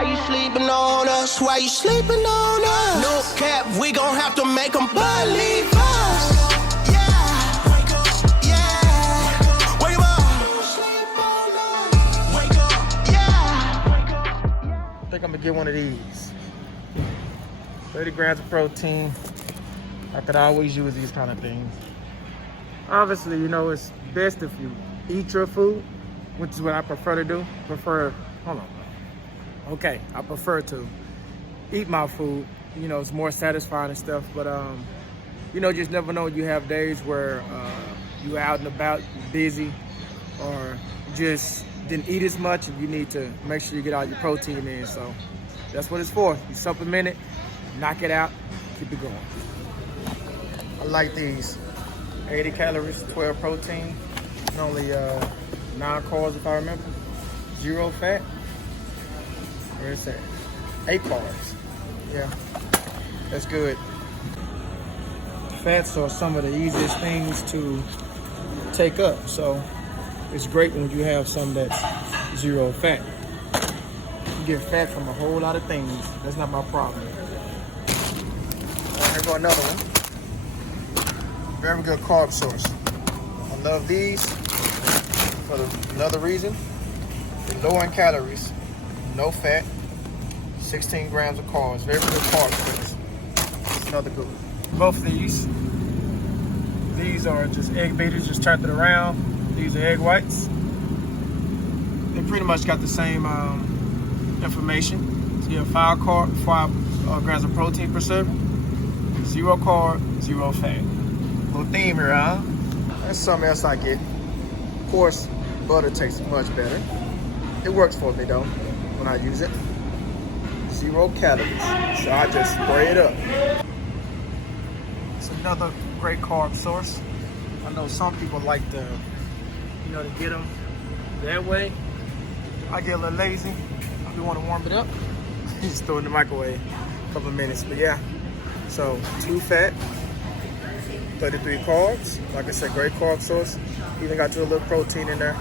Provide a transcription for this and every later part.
Why you sleeping on us? Why you sleeping on us? No cap, we gon' have to make them believe us. Yeah, wake up, yeah, wake up, wake up, yeah. I think I'm gonna get one of these. 30 grams of protein. I could always use these kind of things. Obviously, you know, it's best if you eat your food, which is what I prefer to do. Hold on. Okay, I prefer to eat my food. You know, it's more satisfying and stuff, but you know, just never know. You have days where you out and about, you're busy, or just didn't eat as much, and you need to make sure you get all your protein in. So that's what it's for. You supplement it, knock it out, keep it going. I like these. 80 calories, 12 protein, and only 9 carbs if I remember. 0 fat. Where is that? 8 carbs. Yeah, that's good. Fats are some of the easiest things to take up, so it's great when you have some that's 0 fat. You get fat from a whole lot of things. That's not my problem. Here go another one. Very good carb source. I love these for another reason. They're low in calories, no fat, 16 grams of carbs. Very good carb source. That's another good one. Both of these are just egg beaters, just turned it around. These are egg whites. They pretty much got the same information. So you have 5 grams of protein per serving, 0 carb, 0 fat. Little theme here, huh? That's something else I get. Of course, butter tastes much better. It works for me though, when I use it. 0 calories, so I just spray it up. It's another great carb source. I know some people like to, you know, to get them that way. I get a little lazy. If you want to warm it up, just throw it in the microwave a couple of minutes. But yeah, so 2 fat. 33 carbs, like I said, great carb source. Even got you a little protein in there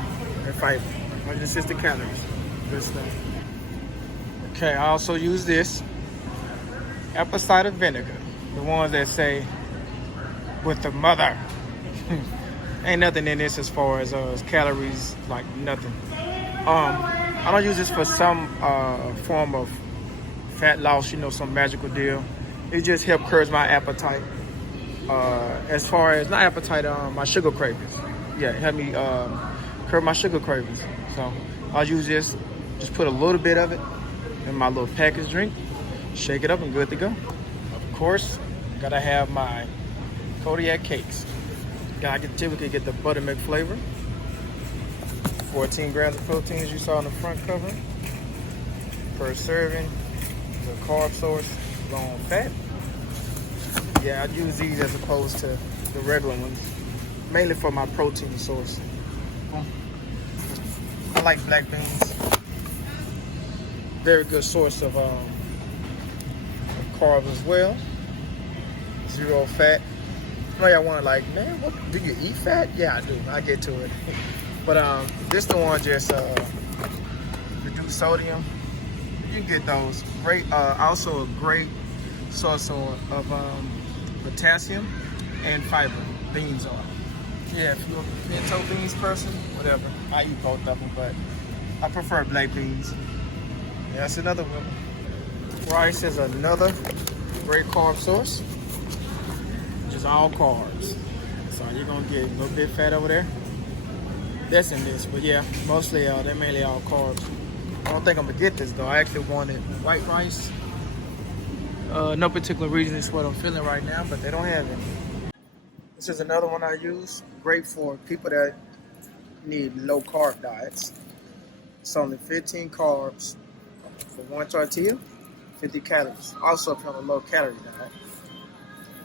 and fiber. 160 calories. Good stuff. Okay, I also use this apple cider vinegar. The ones that say with the mother. Ain't nothing in this as far as calories, like nothing. I don't use this for some form of fat loss, you know, some magical deal. It just helps curb my appetite. As far as, not appetite, my sugar cravings. Yeah, it helped me curb my sugar cravings. So I'll use this, just put a little bit of it in my little packaged drink, shake it up and good to go. Of course, gotta have my Kodiak cakes. I can typically get the buttermilk flavor. 14 grams of protein as you saw on the front cover. Per serving, the carb source, low in fat. Yeah, I use these as opposed to the regular ones, mainly for my protein source. I like black beans. Very good source of carbs as well. 0 fat. I know y'all want to like, man, what, do you eat fat? Yeah, I do. I get to it. But this the one just reduce sodium. You can get those. Great. Also a great source of potassium and fiber. Beans are. Yeah, if you're a pinto beans person, whatever. I eat both of them, but I prefer black beans. Yeah, that's another one. Rice is another great carb source. Just all carbs. So you're gonna get a little bit fat over there. That's in this, but yeah, mostly they're mainly all carbs. I don't think I'm gonna get this though. I actually wanted white rice. No particular reason, it's what I'm feeling right now, but they don't have it. This is another one I use. Great for people that need low carb diets. It's only 15 carbs for 1 tortilla, 50 calories. Also, if you're on a low calorie diet,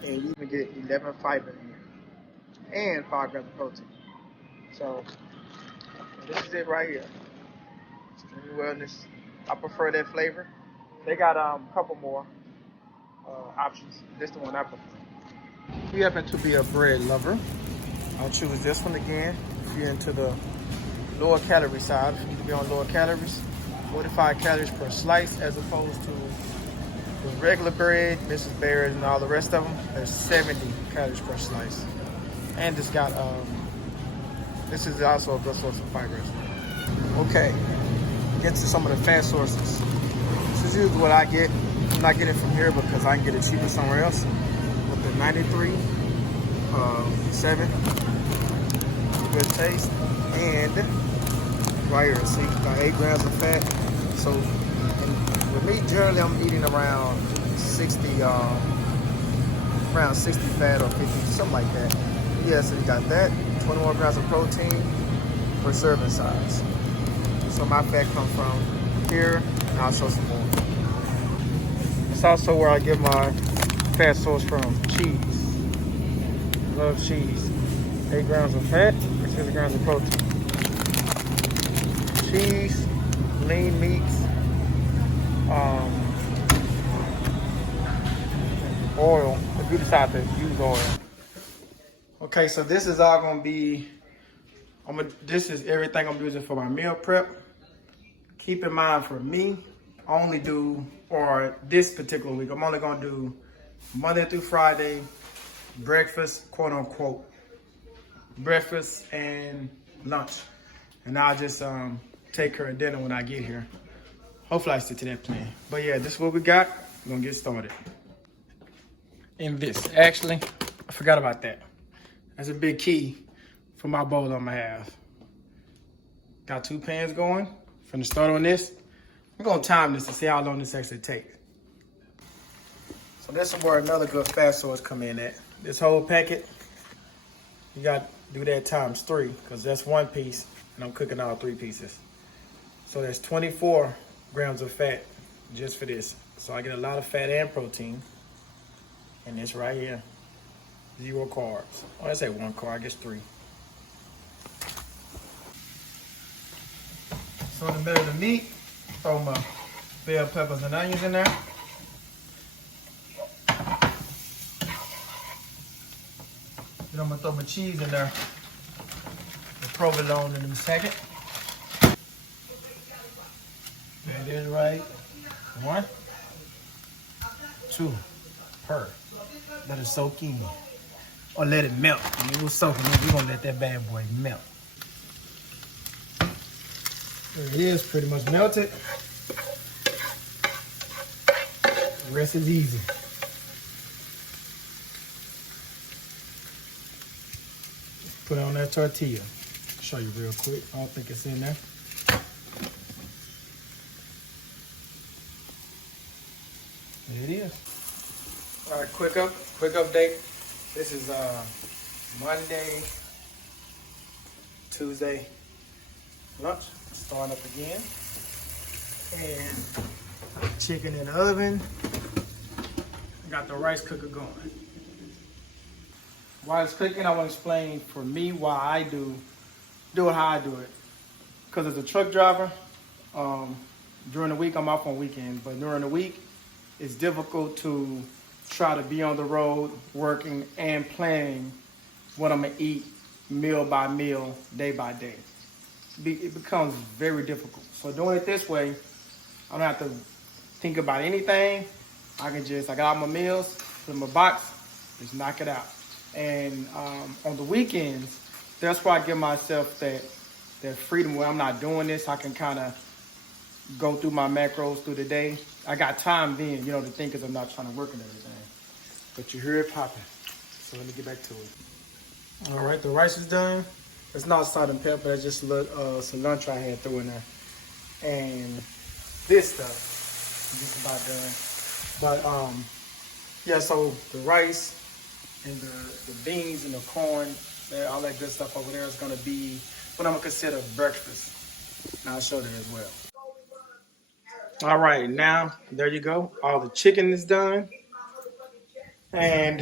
and you even get 11 fiber in here and 5 grams of protein. So this is it right here. Extreme Wellness. I prefer that flavor. They got a couple more options. This is the one I prefer. If you happen to be a bread lover, I'll choose this one again. If you're into the lower calorie side, if you need to be on lower calories, 45 calories per slice, as opposed to the regular bread, Mrs. Baird, and all the rest of them. There's 70 calories per slice. And this got this is also a good source of fiber as well. Okay, get to some of the fat sources. This is usually what I get. I'm not getting it from here because I can get it cheaper somewhere else. With the 93, 7, good taste, and right here, see, got 8 grams of fat. So, with me, generally, I'm eating around 60 fat or 50, something like that. Yeah, so you got that, 21 grams of protein per serving size. So my fat comes from here, and I'll show some more. It's also where I get my fat source from, cheese. Love cheese. 8 grams of fat, 6 grams of protein. Cheese, lean meats, oil, if you decide to use oil. Okay, so this is all gonna be, this is everything I'm using for my meal prep. Keep in mind for me, I only do, or this particular week, I'm only gonna do Monday through Friday, breakfast, quote unquote, breakfast and lunch. And I'll just take care of dinner when I get here. Hopefully I stick to that plan. But yeah, this is what we got. We're gonna get started. And this, actually, I forgot about that. That's a big key for my bowl I'm gonna have. Got 2 pans going. From the start on this, I'm gonna time this to see how long this actually takes. So this is where another good fat source come in at. This whole packet, you got to do that times 3, because that's 1 piece, and I'm cooking all 3 pieces. So that's 24 grams of fat just for this. So I get a lot of fat and protein. And this right here, 0 carbs. Oh, I say 1 carb, I guess 3. So in the middle of the meat, throw my bell peppers and onions in there. Then I'm gonna throw my cheese in there. The provolone in a second. There it is, right? 1, 2, per. Let it soak in. Or let it melt. When it was soaking in, we're gonna let that bad boy melt. There it is, pretty much melted. The rest is easy. Just put it on that tortilla. Show you real quick. I don't think it's in there. There it is. All right, quick update. This is Monday, Tuesday lunch. Starting up again. And chicken in the oven. Got the rice cooker going. While it's cooking, I want to explain for me why I do it how I do it. Because as a truck driver, during the week I'm off on weekends, but during the week it's difficult to try to be on the road working and planning what I'm gonna eat meal by meal, day by day. It becomes very difficult. So doing it this way, I don't have to think about anything. I got all my meals, put in my box, just knock it out. And on the weekends, that's why I give myself that freedom where I'm not doing this. I can kind of go through my macros through the day. I got time then, to think, because I'm not trying to work and everything. But you hear it popping. So let me get back to it. All right, the rice is done. It's not salt and pepper. That's just a little cilantro I had thrown in there. And this stuff is just about done. But yeah, so the rice and the beans and the corn, all that good stuff over there is gonna be what I'm gonna consider breakfast. And I'll show that as well. All right, now there you go. All the chicken is done. And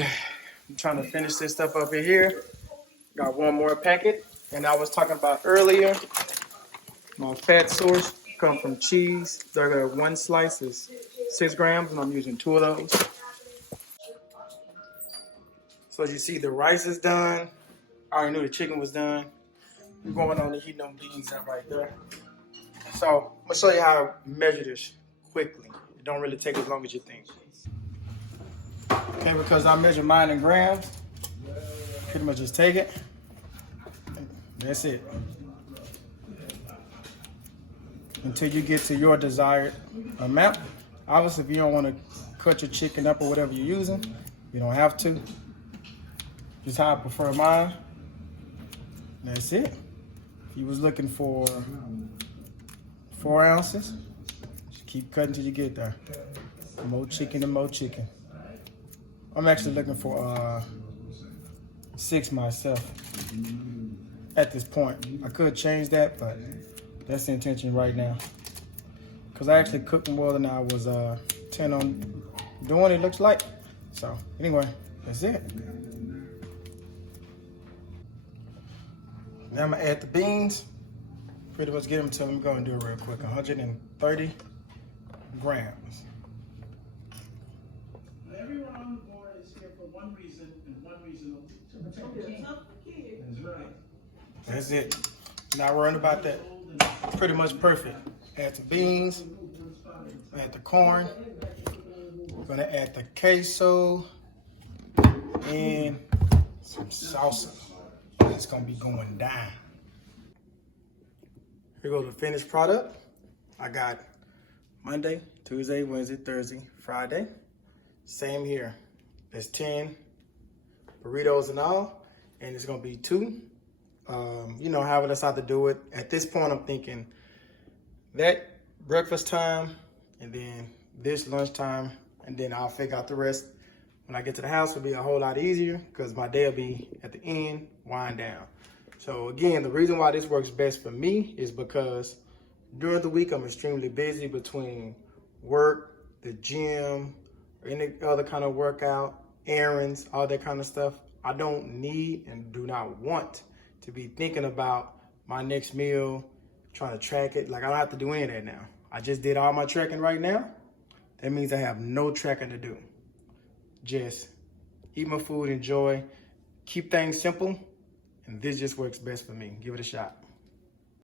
I'm trying to finish this stuff up in here. Got 1 more packet. And I was talking about earlier, my fat source come from cheese. They're 1 slice is 6 grams, and I'm using 2 of those. So as you see, the rice is done. I already knew the chicken was done. We're going on to heat them beans up right there. So I'm gonna show you how to measure this quickly. It don't really take as long as you think. Okay, because I measure mine in grams, pretty much just take it. That's it. Until you get to your desired amount. Obviously, if you don't want to cut your chicken up or whatever you're using, you don't have to. Just how I prefer mine. That's it. If you was looking for 4 ounces, just keep cutting till you get there. More chicken and more chicken. I'm actually looking for 6 myself at this point. I could change that, but that's the intention right now. Because I actually cooked more than I was 10 on doing, it looks like. So anyway, that's it. Now I'm gonna add the beans. Pretty much get them to, I'm gonna do it real quick. 130 grams. Everyone on the board is here for one reason and one reason only, to protect the kids. That's right. That's it. Not worrying about that. Pretty much perfect. Add the beans, add the corn. We're gonna add the queso and some salsa. It's gonna be going down. Here goes the finished product. I got Monday, Tuesday, Wednesday, Thursday, Friday. Same here. There's 10 burritos and all, and it's gonna be 2. You know, however that's how to do it. At this point, I'm thinking that breakfast time, and then this lunchtime, and then I'll figure out the rest. When I get to the house, it'll be a whole lot easier because my day will be at the end, wind down. So again, the reason why this works best for me is because during the week, I'm extremely busy between work, the gym, or any other kind of workout, errands, all that kind of stuff. I don't need and do not want to be thinking about my next meal, trying to track it. Like, I don't have to do any of that now. I just did all my tracking right now. That means I have no tracking to do. Just eat my food, enjoy, keep things simple, and this just works best for me. Give it a shot.